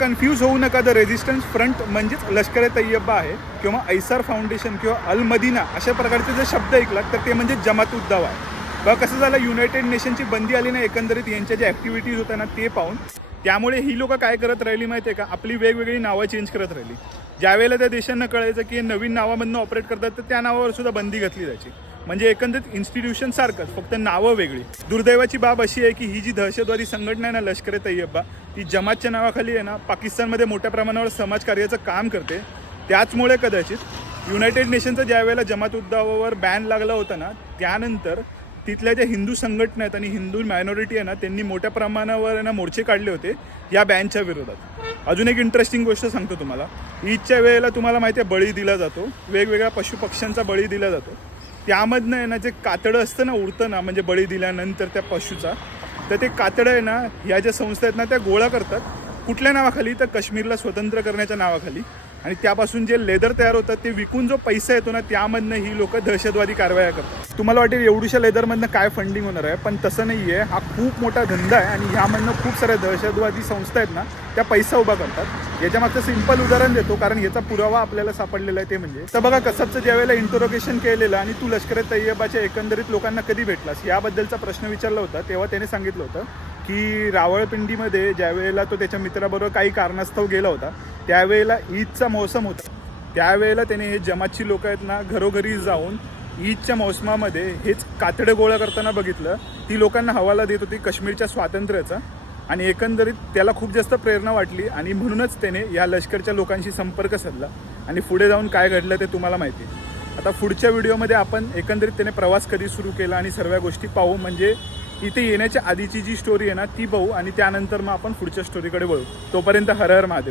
Confuse होऊ नका, the resistance front म्हणजेच लष्कर ए तैयबा आहे किंवा ऐसार फाउंडेशन किंवा अल मदीना अशा प्रकारचे जर शब्द ऐकलात तर ते म्हणजे जमात उद दावा आहे. बघा कसं झालं, युनायटेड नेशनची बंदी आली ना एकंदरीत यांच्या ज्या ॲक्टिव्हिटीज होत्या ना ते पाहून. त्यामुळे ही लोकं काय करत राहिली माहिती आहे का, आपली वेगवेगळी नावं चेंज करत राहिली. ज्यावेळेला त्या देशांना कळायचं की नवीन नावामधनं ऑपरेट करतात तर त्या नावावर सुद्धा बंदी घातली जायची. म्हणजे एकंदरीत इन्स्टिट्यूशन सारखंच, फक्त नावं वेगळी. दुर्दैवाची बाब अशी आहे की ही जी दहशतवादी संघटना आहे ना लष्कर ए तैयबा, ती जमातच्या नावाखाली आहे ना पाकिस्तानमध्ये मोठ्या प्रमाणावर समाजकार्याचं काम करते. त्याचमुळे कदाचित युनायटेड नेशनचं ज्या वेळेला जमात उद दावावर बॅन लागला होता ना, त्यानंतर तिथल्या ज्या हिंदू संघटना आहेत आणि हिंदू मायनॉरिटी आहे ना त्यांनी मोठ्या प्रमाणावर ना मोर्चे काढले होते या बॅनच्या विरोधात. अजून एक इंटरेस्टिंग गोष्ट सांगतो तुम्हाला. ईदच्या वेळेला तुम्हाला माहिती आहे बळी दिला जातो, वेगवेगळ्या पशुपक्ष्यांचा बळी दिला जातो. त्यामधनं आहे ना जे कातडं असतं ना उडतं ना, म्हणजे बळी दिल्यानंतर त्या पशुचा, तर ते कातडं आहे ना ह्या ज्या संस्था आहेत ना त्या गोळा करतात. कुठल्या नावाखाली, तर काश्मीरला स्वतंत्र करण्याच्या नावाखाली. आणि त्यापासून जे लेदर तयार होतं ते विकून जो पैसा येतो ना त्यामधनं ही लोक दहशतवादी कारवाया करतात. तुम्हाला वाटेल एवढ्याशा लेदरमधनं काय फंडिंग होणार आहे, पण तसं नाही आहे. हा खूप मोठा धंदा आहे आणि ह्यामधनं खूप साऱ्या दहशतवादी संस्था आहेत ना त्या पैसा उभा करतात. याच्यामागचं सिंपल उदाहरण देतो कारण याचा पुरावा आपल्याला सापडलेला आहे. ते म्हणजे तर बघा, कसबचं ज्यावेळेला इंटरोगेशन केलेलं आणि तू लष्कर ए तैयबाच्या एकंदरीत लोकांना कधी भेटलास याबद्दलचा प्रश्न विचारला होता, तेव्हा त्याने सांगितलं होतं की रावळपिंडीमध्ये ज्यावेळेला तो त्याच्या मित्राबरोबर काही कारणास्तव गेला होता त्यावेळेला ईदचा मौसम होता. त्यावेळेला त्याने हे जमातची लोक आहेत ना घरोघरी जाऊन ईदच्या मौसमामध्ये हेच कातडं गोळा करताना बघितलं. ती लोकांना हवाला देत होती काश्मीरच्या स्वातंत्र्याचा आणि एकंदरीत त्याला खूप जास्त प्रेरणा वाटली आणि म्हणूनच त्याने या लष्करच्या लोकांशी संपर्क साधला. आणि पुढे जाऊन काय घडलं ते तुम्हाला माहिती आहे. आता पुढच्या व्हिडिओमध्ये आपण एकंदरीत त्याने प्रवास कधी सुरू केला आणि सर्व गोष्टी पाहू. म्हणजे इथे येण्याच्या आधीची जी स्टोरी आहे ना ती पाहू आणि त्यानंतर मग आपण पुढच्या स्टोरीकडे वळू. तोपर्यंत हर हर महादेव.